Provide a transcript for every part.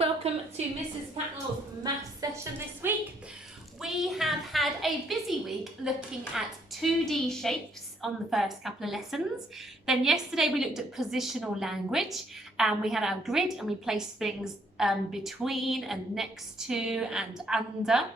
welcome to Mrs. Patnell's maths session this week. We have had a busy week looking at 2D shapes on the first couple of lessons. Then yesterday we looked at positional language and we had our grid and we placed things between and next to and under.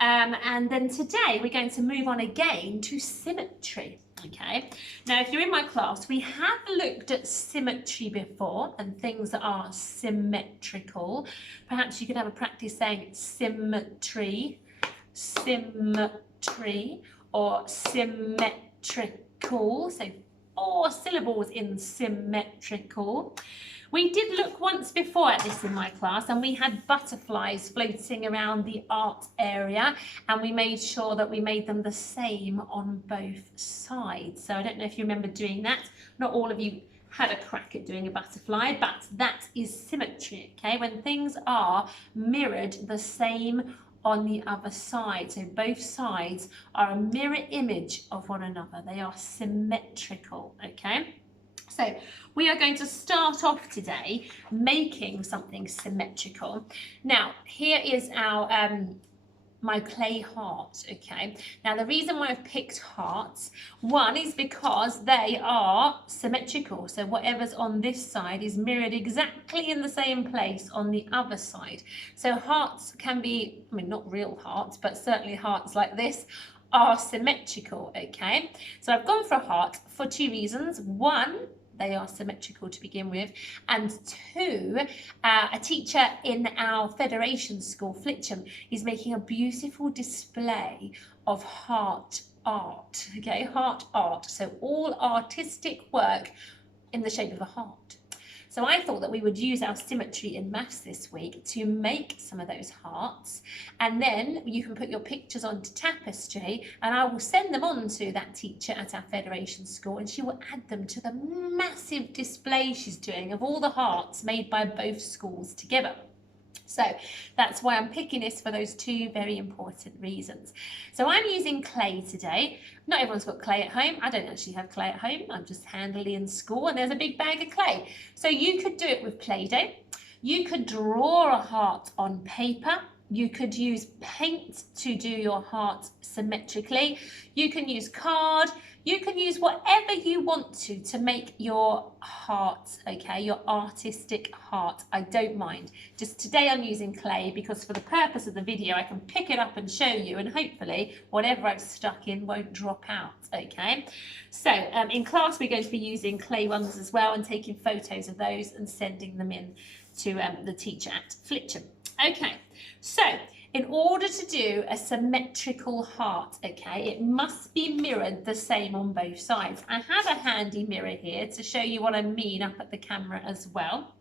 And then today we're going to move on again to symmetry. Okay, now if you're in my class, we have looked at symmetry before and things that are symmetrical. Perhaps you could have a practice saying symmetry, symmetry, or symmetrical. So 4 syllables in symmetrical. We did look once before at this in my class and we had butterflies floating around the art area and we made sure that we made them the same on both sides. So I don't know if you remember doing that. Not all of you had a crack at doing a butterfly, but that is symmetry, okay? When things are mirrored the same on the other side. So both sides are a mirror image of one another. They are symmetrical, okay? So we are going to start off today making something symmetrical. Now, here is our my clay heart, okay? Now, the reason why I've picked hearts, one is because they are symmetrical. So whatever's on this side is mirrored exactly in the same place on the other side. So hearts can be, I mean, not real hearts, but certainly hearts like this are symmetrical, okay? So I've gone for a heart for 2 reasons. One, they are symmetrical to begin with, and 2, a teacher in our Federation School, Flitcham, is making a beautiful display of heart art, okay, heart art, so all artistic work in the shape of a heart. So I thought that we would use our symmetry in maths this week to make some of those hearts, and then you can put your pictures onto tapestry and I will send them on to that teacher at our Federation School and she will add them to the massive display she's doing of all the hearts made by both schools together. So that's why I'm picking this for those 2 very important reasons. So I'm using clay today. Not everyone's got clay at home. I don't actually have clay at home. I'm just handily in school and there's a big bag of clay. So you could do it with Play-Doh. You could draw a heart on paper. You could use paint to do your heart symmetrically. You can use card. You can use whatever you want to make your heart, okay, your artistic heart. I don't mind. Just today I'm using clay because for the purpose of the video, I can pick it up and show you and hopefully whatever I've stuck in won't drop out, okay? So in class, we're going to be using clay ones as well and taking photos of those and sending them in to the teacher at Flitcham. Okay, so in order to do a symmetrical heart, okay, it must be mirrored the same on both sides. I have a handy mirror here to show you what I mean up at the camera as well.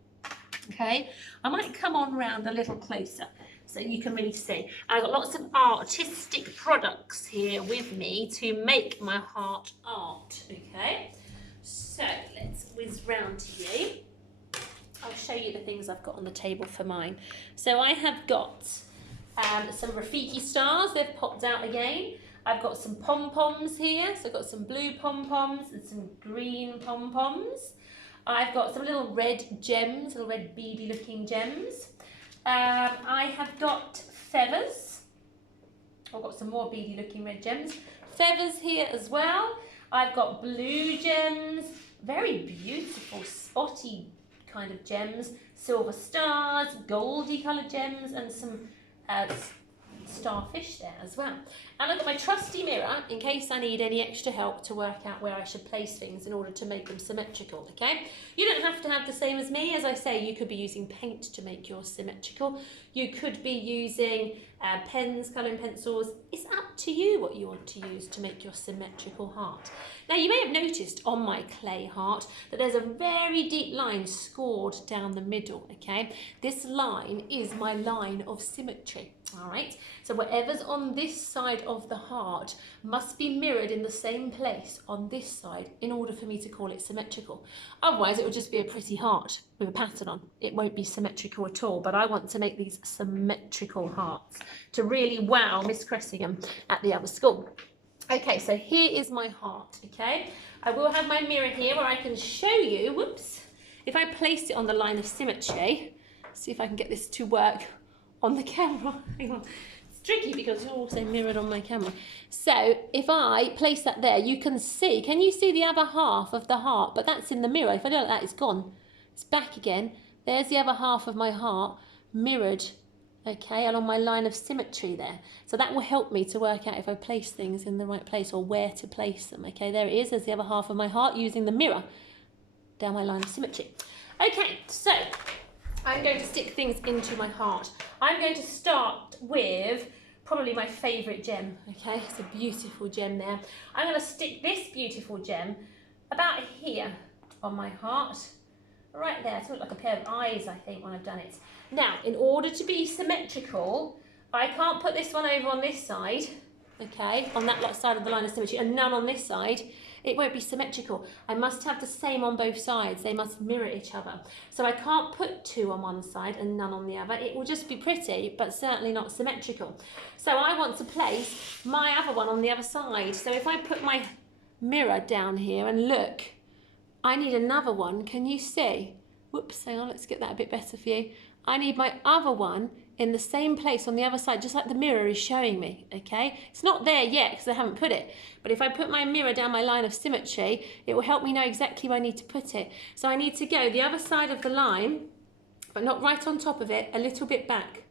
Okay, I might come on round a little closer so you can really see. I've got lots of artistic products here with me to make my heart art, okay? So let's whiz round to you. I'll show you the things I've got on the table for mine. So I have got some Rafiki stars, they've popped out again. I've got some pom-poms here, so I've got some blue pom-poms and some green pom-poms. I've got some little red gems, little red beady looking gems. I have got feathers. I've got some more beady looking red gems. Feathers here as well. I've got blue gems, very beautiful spotty kind of gems, silver stars, goldy coloured gems, and some starfish there as well. And I've got my trusty mirror in case I need any extra help to work out where I should place things in order to make them symmetrical, okay? You don't have to have the same as me. As I say, you could be using paint to make yours symmetrical. You could be using pens, colouring pencils. It's up to you what you want to use to make your symmetrical heart. Now, you may have noticed on my clay heart that there's a very deep line scored down the middle, okay? This line is my line of symmetry, all right? So whatever's on this side of the heart must be mirrored in the same place on this side in order for me to call it symmetrical. Otherwise, it would just be a pretty heart with a pattern on. It won't be symmetrical at all, but I want to make these symmetrical hearts to really wow Miss Cressingham at the other school. Okay, so here is my heart, okay? I will have my mirror here where I can show you, whoops, if I place it on the line of symmetry, See if I can get this to work on the camera. Hang on. It's tricky because it's also mirrored on my camera. So if I place that there, you can see, can you see the other half of the heart? But that's in the mirror. If I do like that, it's gone. It's back again. There's the other half of my heart mirrored, okay, along my line of symmetry there. So that will help me to work out if I place things in the right place or where to place them. Okay, there it is. There's the other half of my heart using the mirror down my line of symmetry. Okay, so I'm going to stick things into my heart. I'm going to start with probably my favourite gem, okay? It's a beautiful gem there. I'm going to stick this beautiful gem about here on my heart, right there. It's like a pair of eyes, I think, when I've done it. Now, in order to be symmetrical, I can't put this one over on this side, okay, on that side of the line of symmetry, and none on this side. It won't be symmetrical. I must have the same on both sides. They must mirror each other. So I can't put two on one side and none on the other. It will just be pretty, but certainly not symmetrical. So I want to place my other one on the other side. So if I put my mirror down here and look, I need another one. Can you see? Whoops, hang on, let's get that a bit better for you. I need my other one in the same place on the other side, just like the mirror is showing me, okay? It's not there yet because I haven't put it, but if I put my mirror down my line of symmetry, it will help me know exactly where I need to put it. So I need to go the other side of the line, but not right on top of it, a little bit back,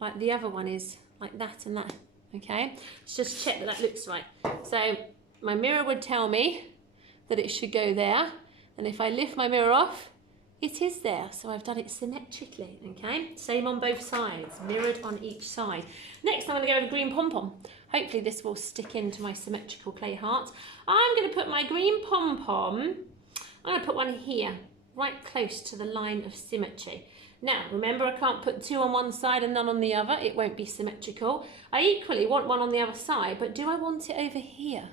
like the other one is, like that and that, okay? Let's just check that that looks right. So my mirror would tell me that it should go there, and if I lift my mirror off, it is there, so I've done it symmetrically, okay? Same on both sides, mirrored on each side. Next, I'm going to go with green pom-pom. Hopefully this will stick into my symmetrical clay heart. I'm going to put my green pom-pom, I'm going to put one here, right close to the line of symmetry. Now, remember, I can't put two on one side and none on the other. It won't be symmetrical. I equally want one on the other side, but do I want it over here?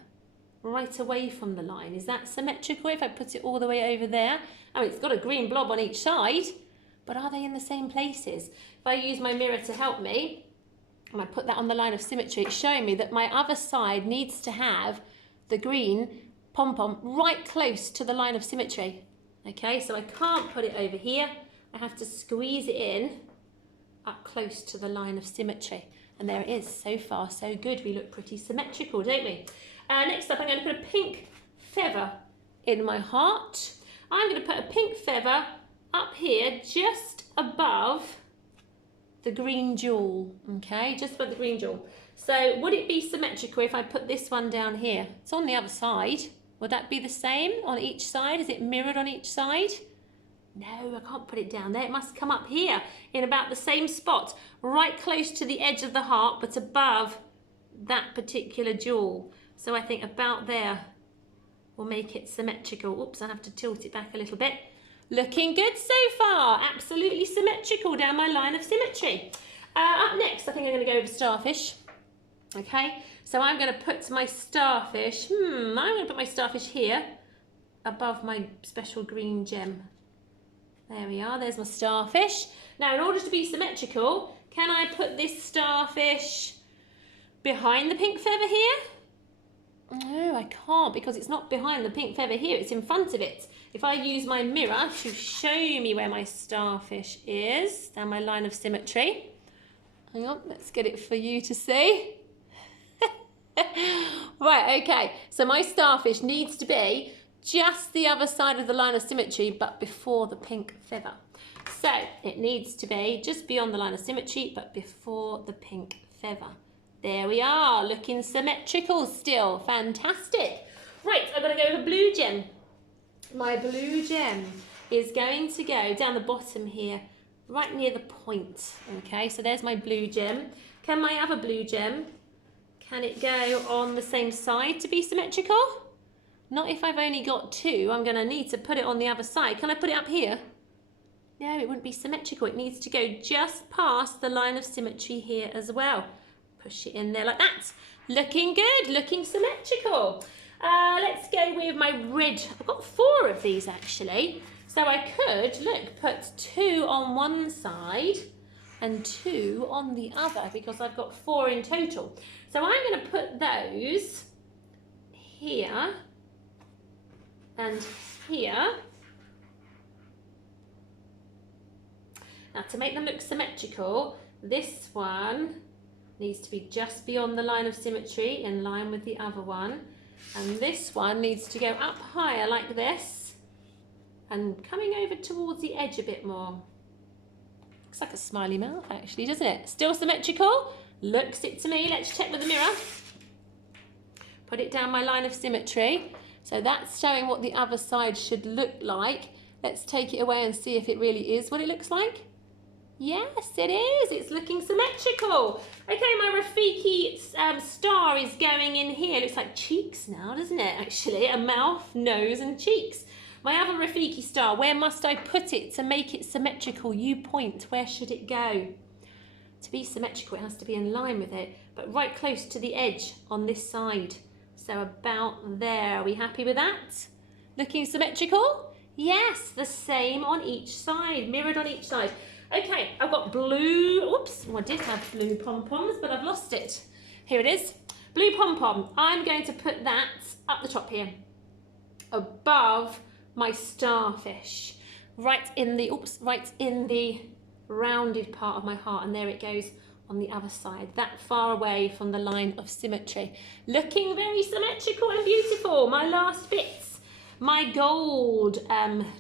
Right away from the line. Is that symmetrical if I put it all the way over there? I mean, it's got a green blob on each side, but are they in the same places? If I use my mirror to help me, and I put that on the line of symmetry, it's showing me that my other side needs to have the green pom-pom right close to the line of symmetry. Okay, so I can't put it over here. I have to squeeze it in up close to the line of symmetry. And there it is. So far, so good. We look pretty symmetrical, don't we? Next up, I'm going to put a pink feather in my heart. I'm going to put a pink feather up here just above the green jewel, okay, just above the green jewel. So would it be symmetrical if I put this one down here? It's on the other side. Would that be the same on each side? Is it mirrored on each side? No, I can't put it down there. It must come up here in about the same spot, right close to the edge of the heart, but above that particular jewel. So I think about there will make it symmetrical. Oops, I have to tilt it back a little bit. Looking good so far. Absolutely symmetrical down my line of symmetry. Up next, I think I'm going to go with starfish. Okay, so I'm going to put my starfish, I'm going to put my starfish here above my special green gem. There we are, there's my starfish. Now, in order to be symmetrical, can I put this starfish behind the pink feather here? No, I can't, because it's not behind the pink feather here, it's in front of it. If I use my mirror to show me where my starfish is, down my line of symmetry. Hang on, let's get it for you to see. Right, okay, so my starfish needs to be just the other side of the line of symmetry, but before the pink feather. So it needs to be just beyond the line of symmetry, but before the pink feather. There we are, looking symmetrical still. Fantastic. Right, I'm going to go with a blue gem. My blue gem is going to go down the bottom here, right near the point. Okay, so there's my blue gem. Can my other blue gem, can it go on the same side to be symmetrical? Not if I've only got two. I'm going to need to put it on the other side. Can I put it up here? No, it wouldn't be symmetrical. It needs to go just past the line of symmetry here as well. Push it in there like that. Looking good, looking symmetrical. Let's go with my red. I've got 4 of these actually. So I could, look, put 2 on one side and 2 on the other because I've got 4 in total. So I'm going to put those here and here. Now to make them look symmetrical, this one needs to be just beyond the line of symmetry, in line with the other one. And this one needs to go up higher like this and coming over towards the edge a bit more. Looks like a smiley mouth actually, doesn't it? Still symmetrical? Looks it to me. Let's check with the mirror. Put it down my line of symmetry. So that's showing what the other side should look like. Let's take it away and see if it really is what it looks like. Yes, it is. It's looking symmetrical. Okay, my Rafiki star is going in here. Looks like cheeks now, doesn't it, actually? A mouth, nose and cheeks. My other Rafiki star, where must I put it to make it symmetrical? You point. Where should it go? To be symmetrical, it has to be in line with it, but right close to the edge on this side. So about there. Are we happy with that? Looking symmetrical? Yes, the same on each side, mirrored on each side. Okay, I've got blue, oops, well, I did have blue pom-poms, but I've lost it. Here it is, blue pom-pom. I'm going to put that up the top here, above my starfish, right in the rounded part of my heart, and there it goes on the other side, that far away from the line of symmetry. Looking very symmetrical and beautiful. My last bits, my gold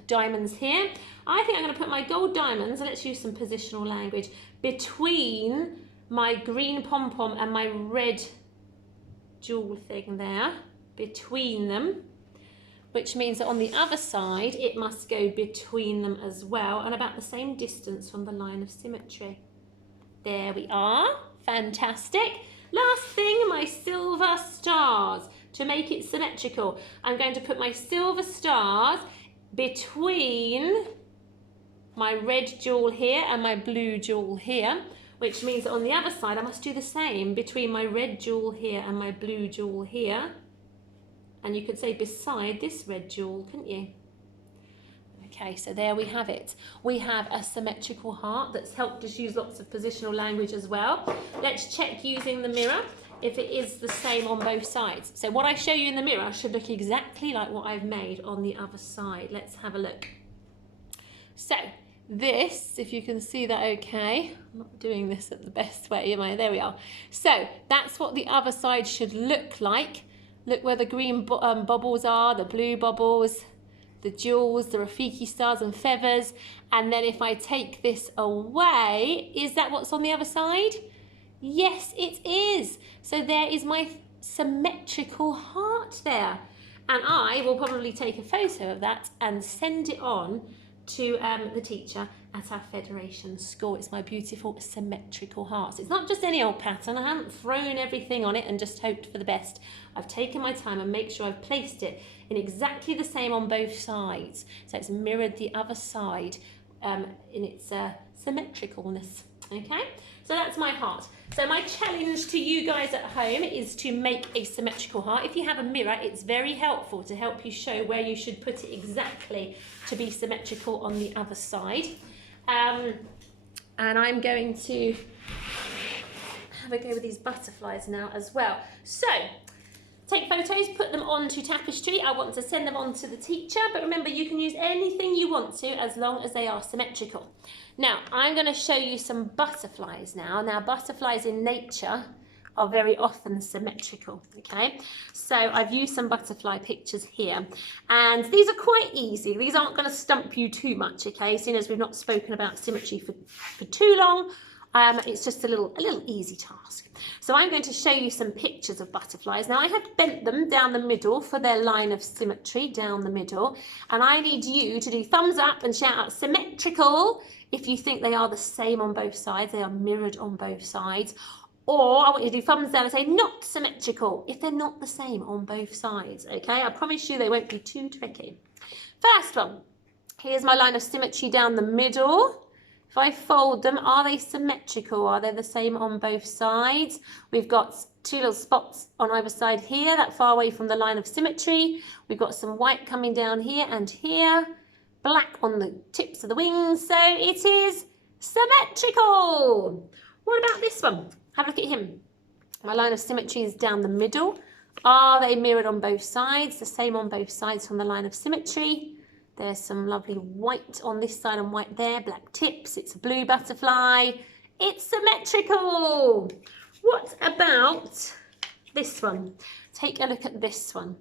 diamonds here. I think I'm going to put my gold diamonds, and let's use some positional language, between my green pom-pom and my red jewel thing there, between them, which means that on the other side it must go between them as well, and about the same distance from the line of symmetry. There we are, fantastic. Last thing, my silver stars. To make it symmetrical, I'm going to put my silver stars between my red jewel here and my blue jewel here, which means that on the other side I must do the same between my red jewel here and my blue jewel here. And you could say beside this red jewel, couldn't you? Okay, so there we have it. We have a symmetrical heart that's helped us use lots of positional language as well. Let's check using the mirror if it is the same on both sides. So what I show you in the mirror should look exactly like what I've made on the other side. Let's have a look. So this, if you can see that okay, I'm not doing this at the best way, am I? There we are. So that's what the other side should look like. Look where the green bubbles are, the blue bubbles, the jewels, the Rafiki stars and feathers. And then if I take this away, is that what's on the other side? Yes, it is. So there is my symmetrical heart there. And I will probably take a photo of that and send it on to the teacher at our Federation school. It's my beautiful symmetrical heart. So it's not just any old pattern. I haven't thrown everything on it and just hoped for the best. I've taken my time and make sure I've placed it in exactly the same on both sides. So it's mirrored the other side in its symmetricalness. Okay, so that's my heart. So my challenge to you guys at home is to make a symmetrical heart. If you have a mirror, it's very helpful to help you show where you should put it exactly to be symmetrical on the other side. And I'm going to have a go with these butterflies now as well. So take photos, put them onto tapestry. I want to send them on to the teacher, but remember you can use anything you want to as long as they are symmetrical. Now I'm going to show you some butterflies now. Now butterflies in nature are very often symmetrical, okay? So I've used some butterfly pictures here, and these are quite easy. These aren't going to stump you too much, okay? Seeing as we've not spoken about symmetry for too long, it's just a little easy task. So I'm going to show you some pictures of butterflies. Now I have bent them down the middle for their line of symmetry down the middle, and I need you to do thumbs up and shout out symmetrical if you think they are the same on both sides, they are mirrored on both sides. Or I want you to do thumbs down and say not symmetrical if they're not the same on both sides, okay? I promise you they won't be too tricky. First one, here's my line of symmetry down the middle. If I fold them, are they symmetrical? Are they the same on both sides? We've got two little spots on either side here, that far away from the line of symmetry. We've got some white coming down here and here, black on the tips of the wings, so it is symmetrical. What about this one? Have a look at him. My line of symmetry is down the middle. Are they mirrored on both sides? The same on both sides from the line of symmetry. There's some lovely white on this side and white there, black tips. It's a blue butterfly. It's symmetrical. What about this one? Take a look at this one.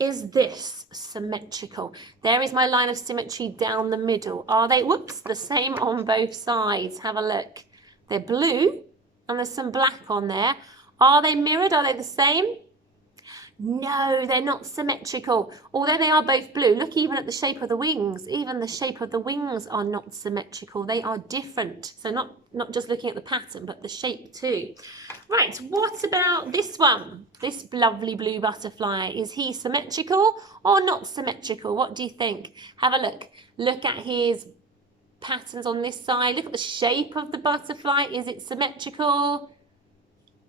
Is this symmetrical? There is my line of symmetry down the middle. Are they, whoops, the same on both sides? Have a look. They're blue and there's some black on there. Are they mirrored? Are they the same? No, they're not symmetrical. Although they are both blue, look even at the shape of the wings. Even the shape of the wings are not symmetrical. They are different. So not just looking at the pattern, but the shape too. Right, what about this one? This lovely blue butterfly. Is he symmetrical or not symmetrical? What do you think? Have a look. Look at his patterns on this side. Look at the shape of the butterfly. Is it symmetrical?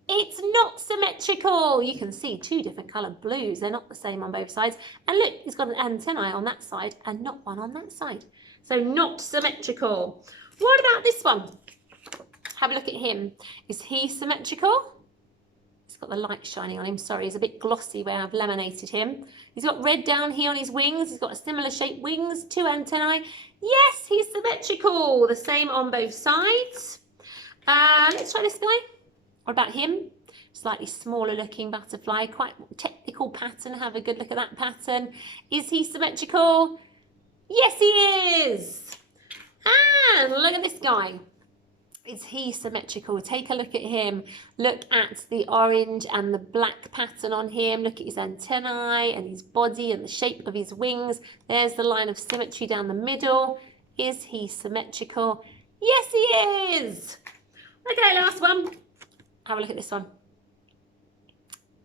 It's not symmetrical. You can see two different coloured blues. They're not the same on both sides. And look, it's got an antennae on that side and not one on that side. So not symmetrical. What about this one? Have a look at him. Is he symmetrical? He's got the light shining on him. Sorry, he's a bit glossy where I've laminated him. He's got red down here on his wings. He's got a similar shaped wings, two antennae. Yes, he's symmetrical. The same on both sides. Let's try this guy. What about him? Slightly smaller looking butterfly, quite technical pattern. Have a good look at that pattern. Is he symmetrical? Yes, he is. And look at this guy. Is he symmetrical? Take a look at him. Look at the orange and the black pattern on him. Look at his antennae and his body and the shape of his wings. There's the line of symmetry down the middle. Is he symmetrical? Yes, he is. Okay, last one. Have a look at this one.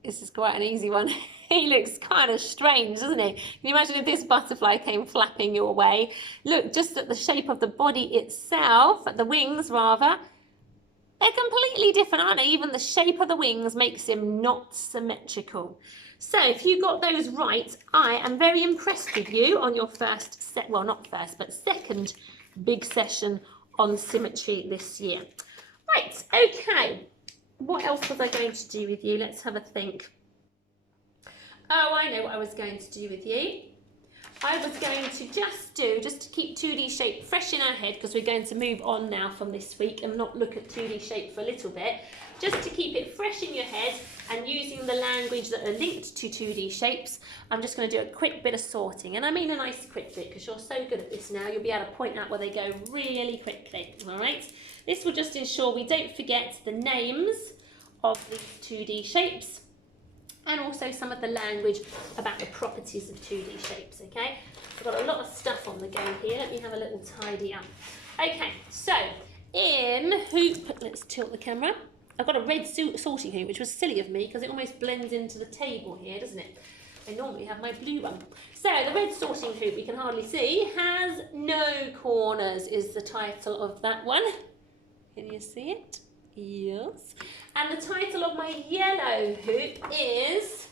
This is quite an easy one. He looks kind of strange, doesn't he? Can you imagine if this butterfly came flapping your way? Look, just at the shape of the body itself, at the wings rather, they're completely different, aren't they? Even the shape of the wings makes him not symmetrical. So if you got those right, I am very impressed with you on your first set, well, not first, but second big session on symmetry this year. Right, okay. What else was I going to do with you? Let's have a think. Oh, I know what I was going to do with you. I was going to just to keep 2D shape fresh in our head, because we're going to move on now from this week and not look at 2D shape for a little bit. Just to keep it fresh in your head and using the language that are linked to 2D shapes, I'm just going to do a quick bit of sorting. And I mean a nice quick bit, because you're so good at this now, you'll be able to point out where they go really quickly, all right? This will just ensure we don't forget the names of these 2D shapes and also some of the language about the properties of 2D shapes, okay? I've got a lot of stuff on the go here. Let me have a little tidy up. Okay, so in hoop, let's tilt the camera. I've got a red sorting hoop, which was silly of me because it almost blends into the table here, doesn't it? I normally have my blue one. So the red sorting hoop, we can hardly see, has no corners is the title of that one. Can you see it? Yes. And the title of my yellow hoop is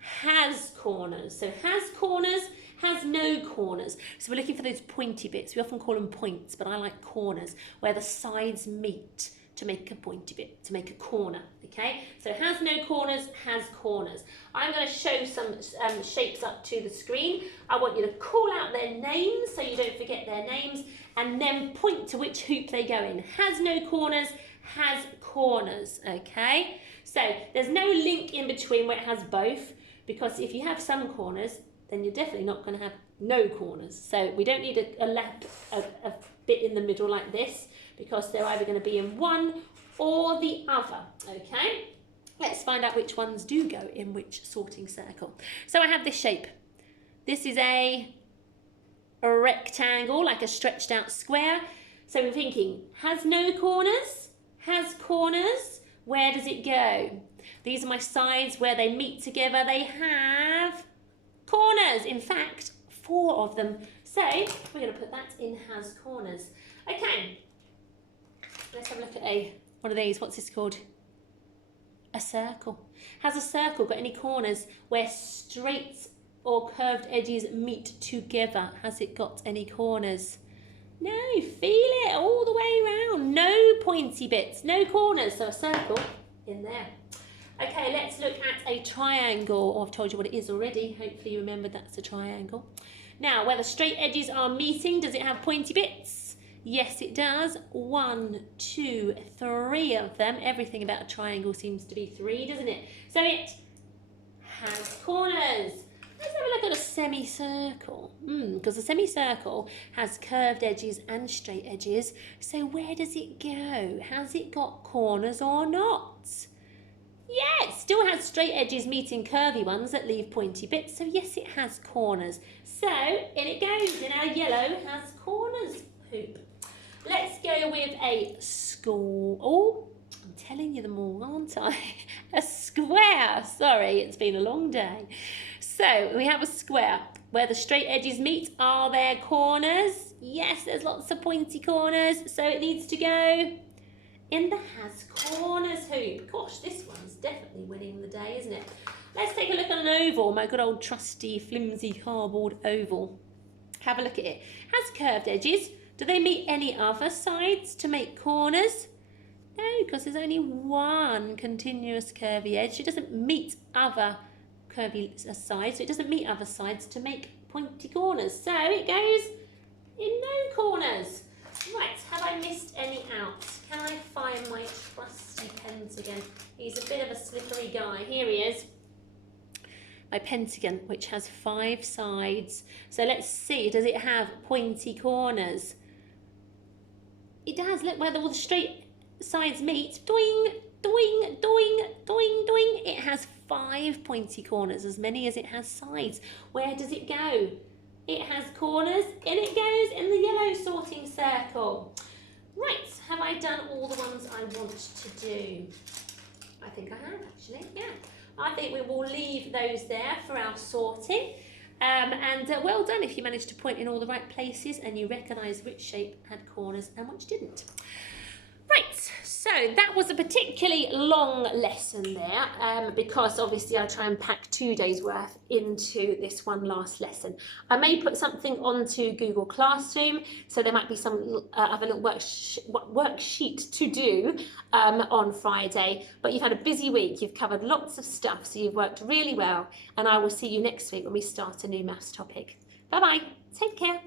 has corners. So has corners, has no corners. So we're looking for those pointy bits. We often call them points, but I like corners, where the sides meet to make a pointy bit, to make a corner, okay? So has no corners, has corners. I'm going to show some shapes up to the screen. I want you to call out their names so you don't forget their names, and then point to which hoop they go in. Has no corners, has corners, okay? So there's no link in between where it has both, because if you have some corners, then you're definitely not going to have no corners. So we don't need a bit in the middle like this, because they're either going to be in one or the other, okay? Let's find out which ones do go in which sorting circle. So I have this shape. This is a rectangle, like a stretched out square. So we're thinking, has no corners, has corners, where does it go? These are my sides where they meet together. They have corners, in fact, 4 of them. So we're going to put that in has corners. Okay, let's have a look at one of these. What's this called? A circle. Has a circle got any corners where straight or curved edges meet together? Has it got any corners? No, feel it all the way around. No pointy bits, no corners. So a circle in there. Okay, let's look at a triangle. Oh, I've told you what it is already. Hopefully you remembered that's a triangle. Now, where the straight edges are meeting, does it have pointy bits? Yes, it does. 1, 2, 3 of them. Everything about a triangle seems to be 3, doesn't it? So it has corners. Let's have a look at a semicircle. Because a semicircle has curved edges and straight edges. So where does it go? Has it got corners or not? Yeah, it still has straight edges meeting curvy ones that leave pointy bits. So yes, it has corners. So in it goes. And our yellow has corners hoop. Let's go with a school. Oh, I'm telling you them all, aren't I? A square. Sorry, it's been a long day. So we have a square. Where the straight edges meet, are there corners? Yes, there's lots of pointy corners. So it needs to go in the has corners hoop. Gosh, this one's definitely winning the day, isn't it? Let's take a look at an oval. My good old trusty, flimsy cardboard oval. Have a look at it. Has curved edges. Do they meet any other sides to make corners? No, because there's only one continuous curvy edge. It doesn't meet other curvy sides, so it doesn't meet other sides to make pointy corners. So it goes in no corners. Right, have I missed any out? Can I find my trusty Pentagon? He's a bit of a slippery guy. Here he is. My Pentagon, which has 5 sides. So let's see, does it have pointy corners? It does. Look where all the straight sides meet. Doing, doing, doing, doing, doing. It has 5 pointy corners, as many as it has sides. Where does it go? It has corners, and it goes in the yellow sorting circle. Right, have I done all the ones I want to do? I think I have, actually, yeah. I think we will leave those there for our sorting. Well done if you managed to point in all the right places and you recognise which shape had corners and which didn't. Right, so that was a particularly long lesson there because obviously I try and pack 2 days worth into this one last lesson. I may put something onto Google Classroom, so there might be some other little worksheet to do on Friday, but you've had a busy week, you've covered lots of stuff, so you've worked really well, and I will see you next week when we start a new maths topic. Bye-bye, take care.